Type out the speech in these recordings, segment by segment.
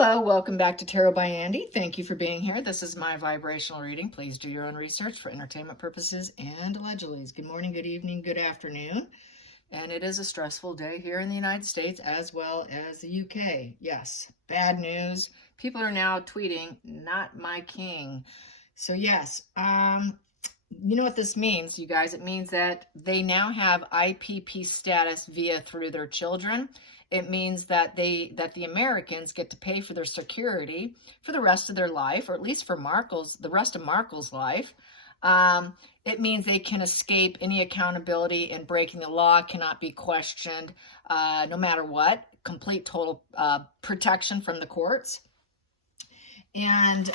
Hello, welcome back to Tarot by Andy. Thank you for being here. This is my vibrational reading. Please do your own research for entertainment purposes and allegedly. Good morning, good evening, good afternoon. And it is a stressful day here in the United States as well as the UK. Yes, bad news. People are now tweeting, "Not my king." So yes, you know what this means, you guys? It means that they now have IPP status through their children. It means that the Americans get to pay for their security for the rest of their life, or at least for the rest of Markle's life. It means they can escape any accountability, and breaking the law cannot be questioned, no matter what. Complete, total protection from the courts. And,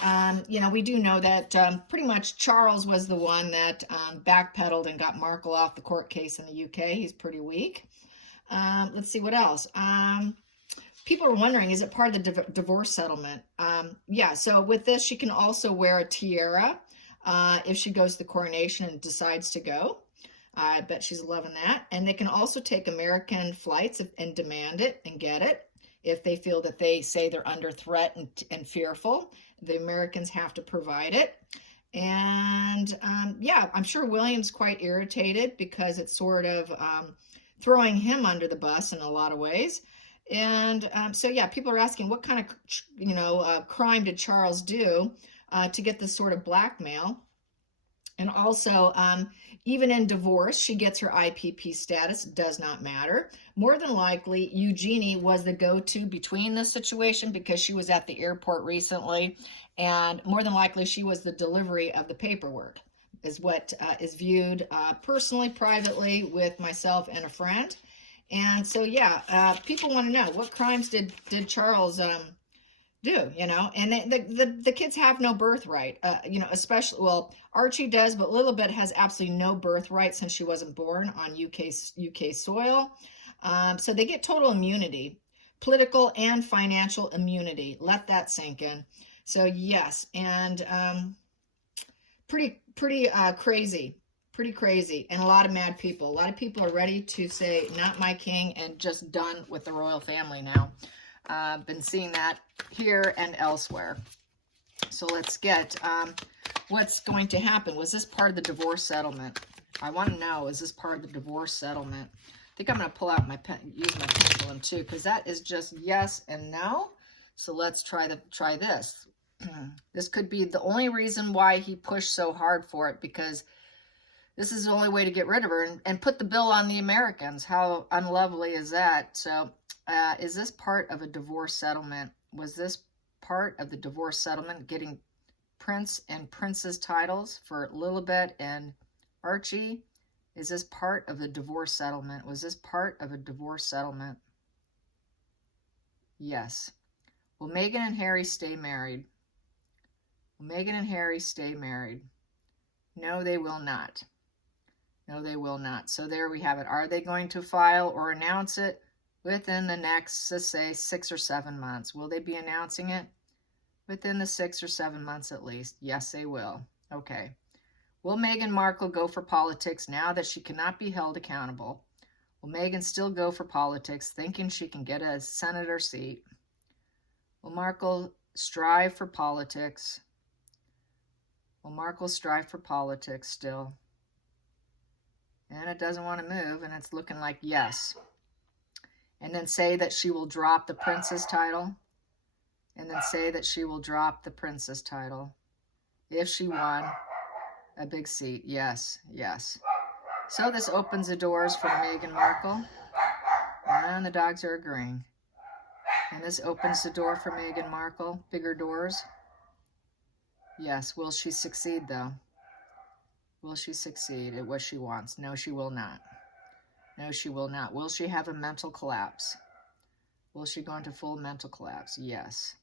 we do know that pretty much Charles was the one that backpedaled and got Markle off the court case in the UK. He's pretty weak. Let's see what else. People are wondering, is it part of the divorce settlement? Yeah, so with this, she can also wear a tiara if she goes to the coronation and decides to go. I bet she's loving that. And they can also take American flights and demand it and get it. If they feel that they say they're under threat and fearful, the Americans have to provide it. And yeah, I'm sure William's quite irritated because it's sort of throwing him under the bus in a lot of ways. And so yeah, people are asking, what kind of crime did Charles do to get this sort of blackmail? And also, even in divorce, she gets her IPP status. Does not matter. More than likely, Eugenie was the go-to between this situation because she was at the airport recently, and more than likely, she was the delivery of the paperwork, is what is viewed personally, privately, with myself and a friend. And so, yeah, people want to know, what crimes did Charles do, and the kids have no birthright, especially, well, Archie does, but Lilibet has absolutely no birthright since she wasn't born on UK soil. So they get total immunity, political and financial immunity. Let that sink in. So yes, and pretty crazy, and a lot of mad people. A lot of people are ready to say, "Not my king," and just done with the royal family now. Been seeing that here and elsewhere. So let's get what's going to happen. Was this part of the divorce settlement? I want to know, is this part of the divorce settlement? I think I'm going to pull out my pen, use my pendulum too, because that is just yes and no. So let's try this. This could be the only reason why he pushed so hard for it, because this is the only way to get rid of her and put the bill on the Americans. How unlovely is that? So is this part of a divorce settlement? Was this part of the divorce settlement, getting prince and princess titles for Lilibet and Archie? Is this part of the divorce settlement? Was this part of a divorce settlement? Yes. Will Meghan and Harry stay married? Will Meghan and Harry stay married? No, they will not. No, they will not. So there we have it. Are they going to file or announce it within the next, let's say, 6 or 7 months? Will they be announcing it within the 6 or 7 months at least? Yes, they will. Okay. Will Meghan Markle go for politics now that she cannot be held accountable? Will Meghan still go for politics, thinking she can get a senator seat? Will Markle strive for politics? Will Markle strive for politics still? And it doesn't want to move, and it's looking like yes. And then say that she will drop the princess title. And then say that she will drop the princess title if she won a big seat. Yes, yes. So this opens the doors for Meghan Markle. And the dogs are agreeing. And this opens the door for Meghan Markle. Bigger doors. Yes. Will she succeed, though? Will she succeed at what she wants? No, she will not. No, she will not. Will she have a mental collapse? Will she go into full mental collapse? Yes.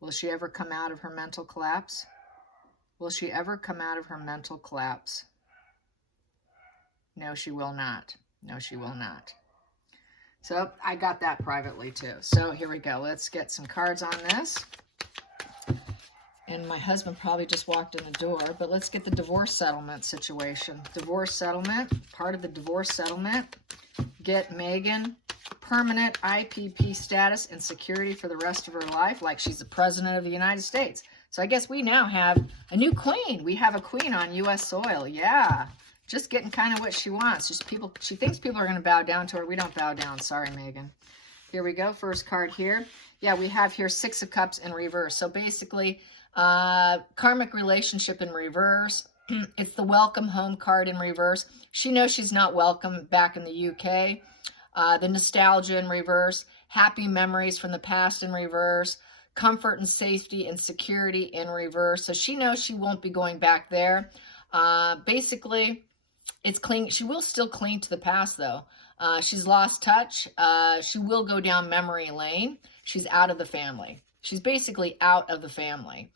Will she ever come out of her mental collapse? Will she ever come out of her mental collapse? No, she will not. No, she will not. So I got that privately too. So here we go. Let's get some cards on this. And my husband probably just walked in the door, but let's get the divorce settlement situation. Divorce settlement, part of the divorce settlement. Get Meghan permanent IPP status and security for the rest of her life, like she's the president of the United States. So I guess we now have a new queen. We have a queen on U.S. soil. Yeah, just getting kind of what she wants. Just people, she thinks people are going to bow down to her. We don't bow down. Sorry, Megan. Here we go. First card here. Yeah, we have here 6 of Cups in reverse. So basically, karmic relationship in reverse. It's the welcome home card in reverse. She knows she's not welcome back in the UK. The nostalgia in reverse. Happy memories from the past in reverse. Comfort and safety and security in reverse. So she knows she won't be going back there. Basically, it's clean. She will still cling to the past, though. She's lost touch. She will go down memory lane. She's out of the family. She's basically out of the family.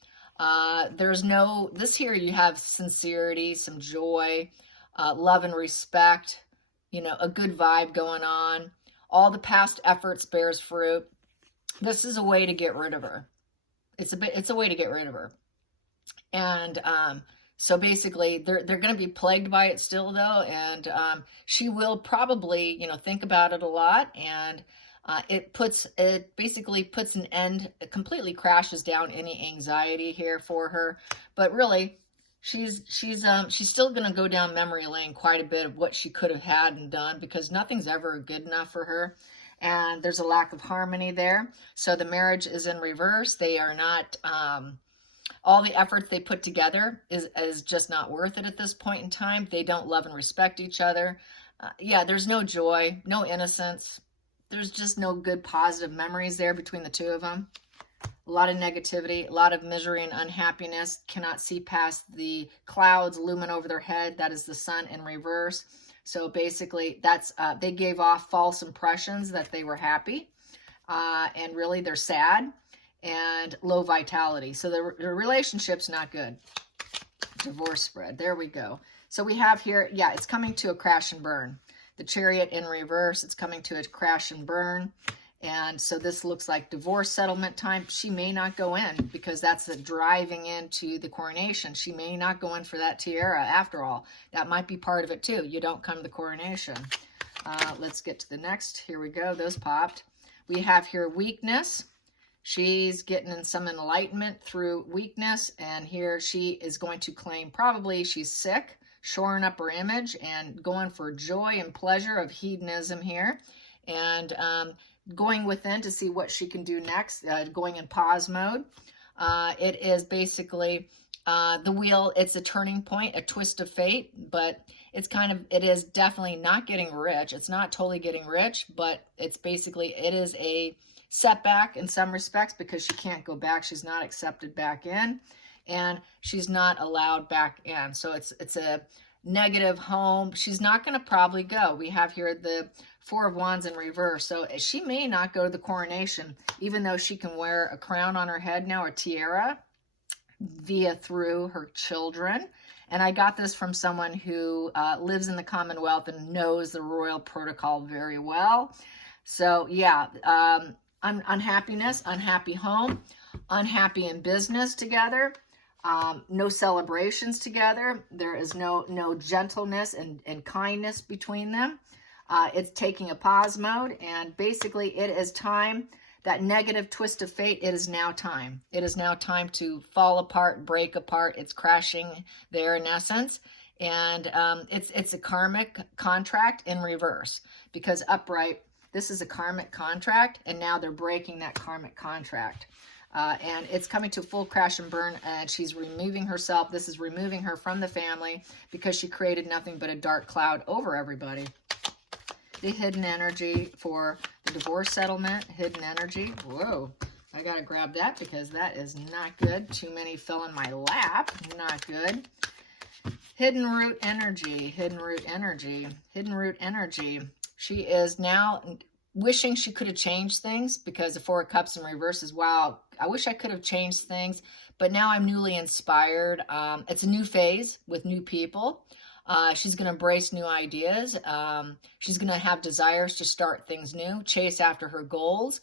There's no, this here you have sincerity, some joy, love and respect, you know, a good vibe going on. All the past efforts bears fruit. This is a way to get rid of her. It's a way to get rid of her. And so basically they're going to be plagued by it still, though, and she will probably, you know, think about it a lot, and it basically puts an end, it completely crashes down any anxiety here for her. But really, she's still going to go down memory lane quite a bit of what she could have had and done, because nothing's ever good enough for her. And there's a lack of harmony there. So the marriage is in reverse. They are not, all the efforts they put together is just not worth it at this point in time. They don't love and respect each other. Yeah, there's no joy, no innocence. There's just no good positive memories there between the two of them. A lot of negativity, a lot of misery and unhappiness. Cannot see past the clouds looming over their head. That is the sun in reverse. So basically, that's they gave off false impressions that they were happy, and really they're sad and low vitality. So the relationship's not good. Divorce spread. There we go. So we have here, yeah, it's coming to a crash and burn. The Chariot in reverse, it's coming to a crash and burn. And so this looks like divorce settlement time. She may not go in, because that's the driving into the coronation. She may not go in for that tiara after all. That might be part of it too. You don't come to the coronation. Let's get to the next. Here we go. Those popped. We have here weakness. She's getting in some enlightenment through weakness. And here she is going to claim probably she's sick, shoring up her image and going for joy and pleasure of hedonism here. And going within to see what she can do next, going in pause mode. It is basically the wheel, it's a turning point, a twist of fate, but it is definitely not getting rich. It's not totally getting rich, but it's basically, it is a setback in some respects, because she can't go back. She's not accepted back in, and she's not allowed back in. So it's a negative home. She's not going to probably go. We have here the 4 of Wands in reverse. So she may not go to the coronation, even though she can wear a crown on her head now, a tiara, through her children. And I got this from someone who lives in the Commonwealth and knows the royal protocol very well. So yeah, unhappiness, unhappy home, unhappy in business together. No celebrations together. There is no gentleness and kindness between them. It's taking a pause mode, and basically it is time, that negative twist of fate, it is now time. It is now time to fall apart, break apart. It's crashing there in essence. And it's a karmic contract in reverse, because upright, this is a karmic contract, and now they're breaking that karmic contract. And it's coming to full crash and burn, and she's removing herself. This is removing her from the family, because she created nothing but a dark cloud over everybody. The hidden energy for the divorce settlement, hidden energy. Whoa, I got to grab that, because that is not good. Too many fell in my lap. Not good. Hidden root energy, hidden root energy, hidden root energy. She is now wishing she could have changed things, because the 4 of Cups in reverse is, wow, I wish I could have changed things, but now I'm newly inspired. It's a new phase with new people. She's going to embrace new ideas. She's going to have desires to start things new, chase after her goals,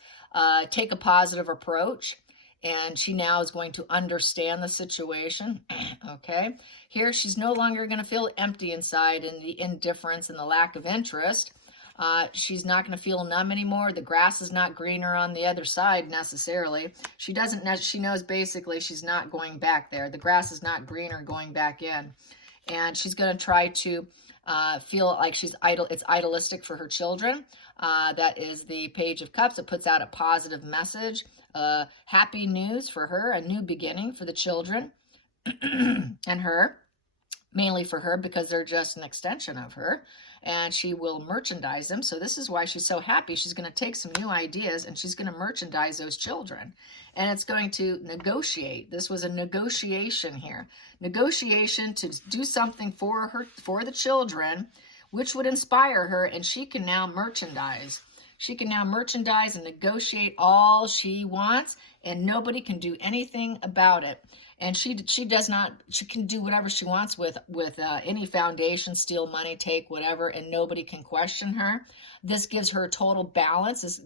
take a positive approach. And she now is going to understand the situation. Okay. Here, she's no longer going to feel empty inside, and the indifference and the lack of interest. She's not going to feel numb anymore. The grass is not greener on the other side necessarily. She knows basically she's not going back there. The grass is not greener going back in. And she's going to try to feel like it's idealistic for her children. That is the Page of Cups. It puts out a positive message. Happy news for her, a new beginning for the children and her. Mainly for her because they're just an extension of her, and she will merchandise them. So this is why she's so happy. She's going to take some new ideas and she's going to merchandise those children, and it's going to negotiate. This was a negotiation here. Negotiation to do something for her, for the children, which would inspire her, and she can now merchandise. She can now merchandise and negotiate all she wants, and nobody can do anything about it. And she can do whatever she wants with any foundation, steal money, take whatever, and nobody can question her. This gives her total balance.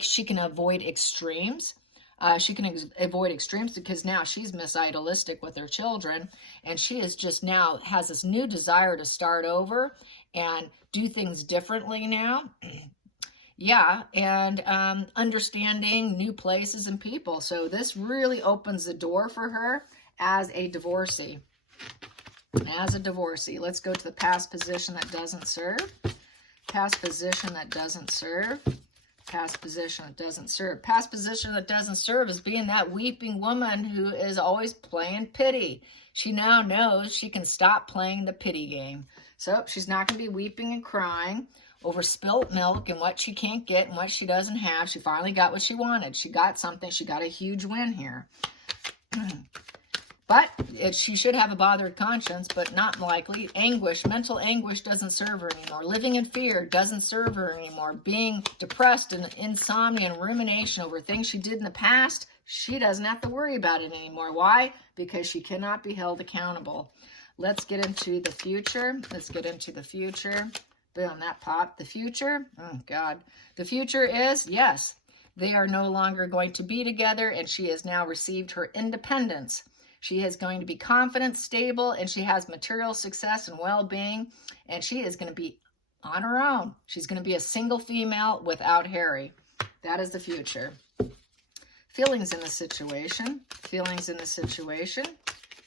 She can avoid extremes. She can avoid extremes because now she's Miss Idealistic with her children, and she is just now has this new desire to start over and do things differently now. Yeah, and understanding new places and people. So this really opens the door for her as a divorcee. As a divorcee. Let's go to the past position that doesn't serve. Past position that doesn't serve. Past position that doesn't serve. Past position that doesn't serve is being that weeping woman who is always playing pity. She now knows she can stop playing the pity game. So she's not going to be weeping and crying over spilt milk and what she can't get and what she doesn't have. She finally got what she wanted. She got something. She got a huge win here. But she should have a bothered conscience, but not likely. Anguish, mental anguish doesn't serve her anymore. Living in fear doesn't serve her anymore. Being depressed and insomnia and rumination over things she did in the past, she doesn't have to worry about it anymore. Why? Because she cannot be held accountable. Let's get into the future. Let's get into the future. Boom, that popped. The future, oh God. The future is, yes, they are no longer going to be together, and she has now received her independence. She is going to be confident, stable, and she has material success and well-being, and she is going to be on her own. She's going to be a single female without Harry. That is the future. Feelings in the situation. Feelings in the situation.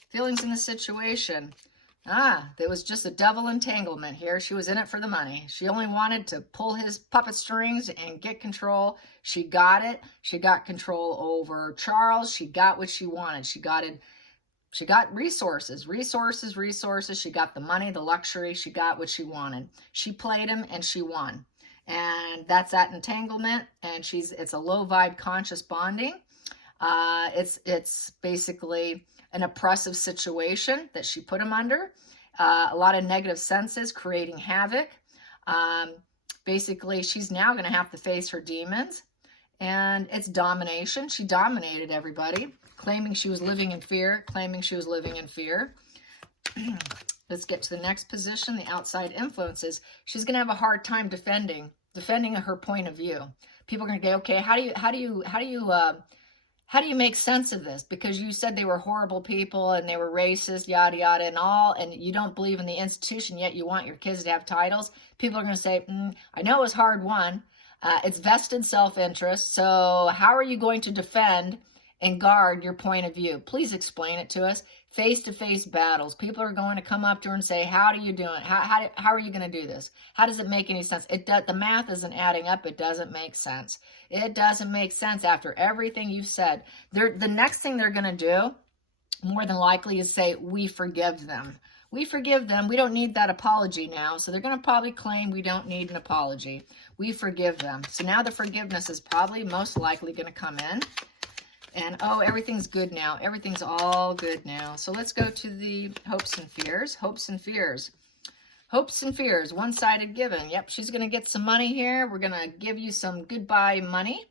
Feelings in the situation. There was just a double entanglement here. She was in it for the money. She only wanted to pull his puppet strings and get control. She got it. She got control over Charles. She got what she wanted. She got resources. She got the money, the luxury. She got what she wanted. She played him and she won. And that's that entanglement. And it's a low vibe conscious bonding. It's basically an oppressive situation that she put him under. A lot of negative senses creating havoc. Basically, she's now going to have to face her demons. And it's domination. She dominated everybody, claiming she was living in fear, Let's get to the next position, the outside influences. She's going to have a hard time defending her point of view. People are going to go, okay, how do you make sense of this? Because you said they were horrible people and they were racist, yada, yada, and all, and you don't believe in the institution, yet you want your kids to have titles. People are going to say, I know it was hard won. It's vested self-interest. So how are you going to defend and guard your point of view? Please explain it to us. Face-to-face battles. People are going to come up to her and say, how do you do it? How are you going to do this? How does it make any sense? The math isn't adding up. It doesn't make sense. It doesn't make sense after everything you've said. The next thing they're going to do, more than likely, is say, we forgive them. We forgive them. We don't need that apology now. So they're going to probably claim we don't need an apology. We forgive them. So now the forgiveness is probably most likely going to come in. And, oh, everything's good now. Everything's all good now. So let's go to the hopes and fears. Hopes and fears. Hopes and fears. One-sided giving. Yep, she's going to get some money here. We're going to give you some goodbye money.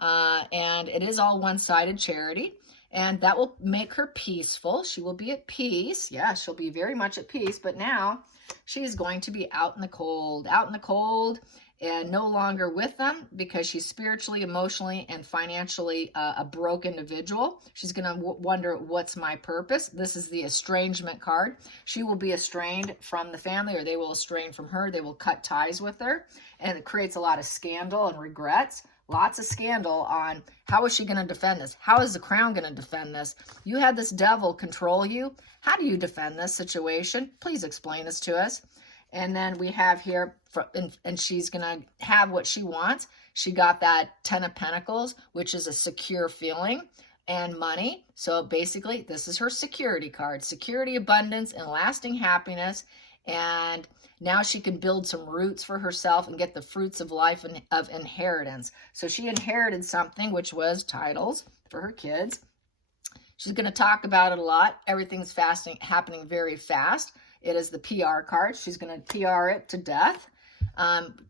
And it is all one-sided charity. And that will make her peaceful. She will be at peace. Yeah, she'll be very much at peace. But now she's going to be out in the cold. Out in the cold. and no longer with them because she's spiritually, emotionally, and financially a broke individual. She's going to wonder, what's my purpose? This is the estrangement card. She will be estranged from the family, or they will estrange from her. They will cut ties with her, and it creates a lot of scandal and regrets. Lots of scandal on how is she going to defend this? How is the crown going to defend this? You had this devil control you. How do you defend this situation? Please explain this to us. And then we have here, and she's going to have what she wants. She got that 10 of Pentacles, which is a secure feeling, and money. So basically, this is her security card. Security, abundance, and lasting happiness. And now she can build some roots for herself and get the fruits of life and of inheritance. So she inherited something, which was titles for her kids. She's going to talk about it a lot. Everything's happening very fast. It is the PR card. She's going to PR it to death.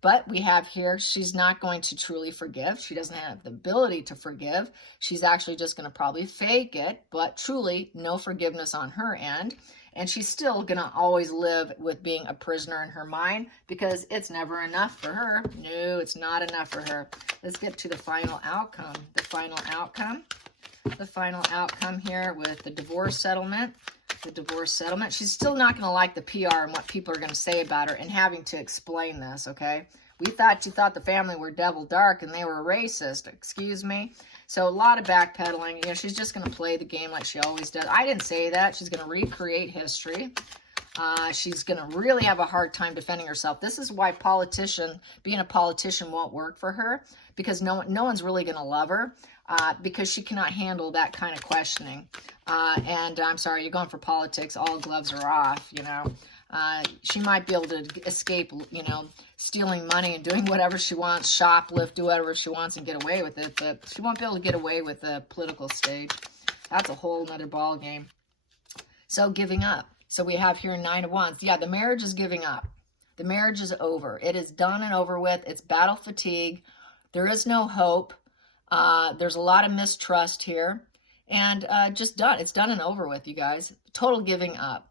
But we have here, she's not going to truly forgive. She doesn't have the ability to forgive. She's actually just going to probably fake it, but truly no forgiveness on her end. And she's still going to always live with being a prisoner in her mind because it's never enough for her. No, it's not enough for her. Let's get to the final outcome. The final outcome. The final outcome here with the divorce settlement. The divorce settlement. She's still not going to like the PR and what people are going to say about her and having to explain this, okay? We thought you thought the family were devil dark and they were racist. Excuse me. So a lot of backpedaling. You know, she's just going to play the game like she always does. I didn't say that. She's going to recreate history. She's going to really have a hard time defending herself. This is why being a politician won't work for her, because no one's really going to love her. Because she cannot handle that kind of questioning. And I'm sorry, you're going for politics, all gloves are off, you know. She might be able to escape, you know, stealing money and doing whatever she wants, shoplift, do whatever she wants and get away with it, but she won't be able to get away with the political stage. That's a whole nother ball game. So giving up. So we have here 9 of Wands. Yeah, the marriage is giving up. The marriage is over. It is done and over with. It's battle fatigue. There is no hope. There's a lot of mistrust here, and just done. It's done and over with, you guys. Total giving up.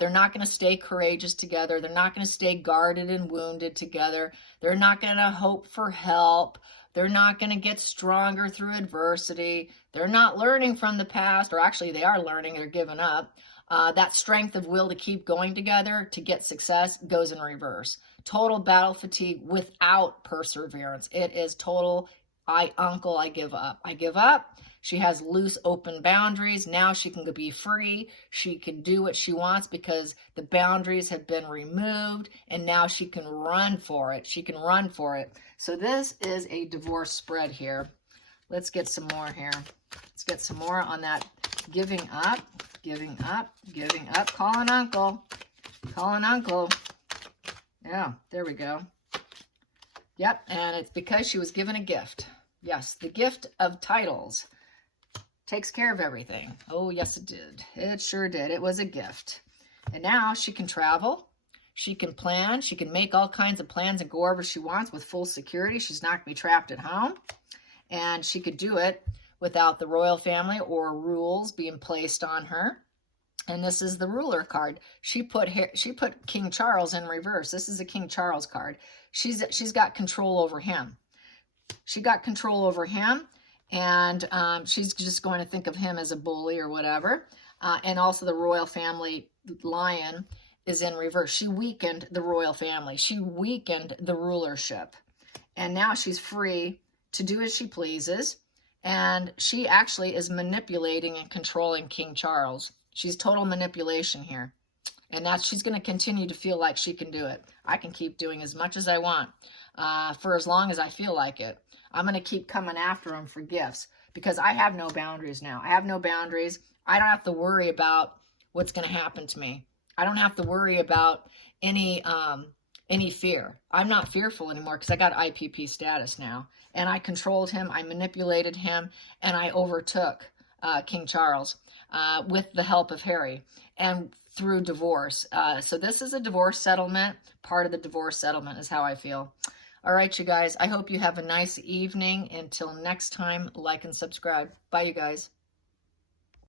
They're not going to stay courageous together. They're not going to stay guarded and wounded together. They're not going to hope for help. They're not going to get stronger through adversity. They're not learning from the past, or actually they are learning. They're giving up. That strength of will to keep going together to get success goes in reverse. Total battle fatigue without perseverance. It is total I give up. I give up. She has loose, open boundaries. Now she can be free. She can do what she wants because the boundaries have been removed, and now she can run for it. She can run for it. So this is a divorce spread here. Let's get some more here. Let's get some more on that giving up, giving up, giving up. Call an uncle. Call an uncle. Yeah, there we go. Yep, and it's because she was given a gift. Yes, the gift of titles takes care of everything. Oh, yes, it did. It sure did. It was a gift. And now she can travel. She can plan. She can make all kinds of plans and go wherever she wants with full security. She's not going to be trapped at home. And she could do it without the royal family or rules being placed on her. And this is the ruler card. She put King Charles in reverse. This is a King Charles card. She's got control over him. She got control over him, and she's just going to think of him as a bully or whatever. And also the royal family lion is in reverse. She weakened the royal family. She weakened the rulership. And now she's free to do as she pleases. And she actually is manipulating and controlling King Charles. She's total manipulation here. And she's going to continue to feel like she can do it. I can keep doing as much as I want for as long as I feel like it. I'm going to keep coming after him for gifts because I have no boundaries now. I have no boundaries. I don't have to worry about what's going to happen to me. I don't have to worry about any fear. I'm not fearful anymore because I got IPP status now. And I controlled him, I manipulated him, and I overtook King Charles with the help of Harry and through divorce. So this is a divorce settlement. Part of the divorce settlement is how I feel. All right, you guys. I hope you have a nice evening. Until next time, like and subscribe. Bye, you guys.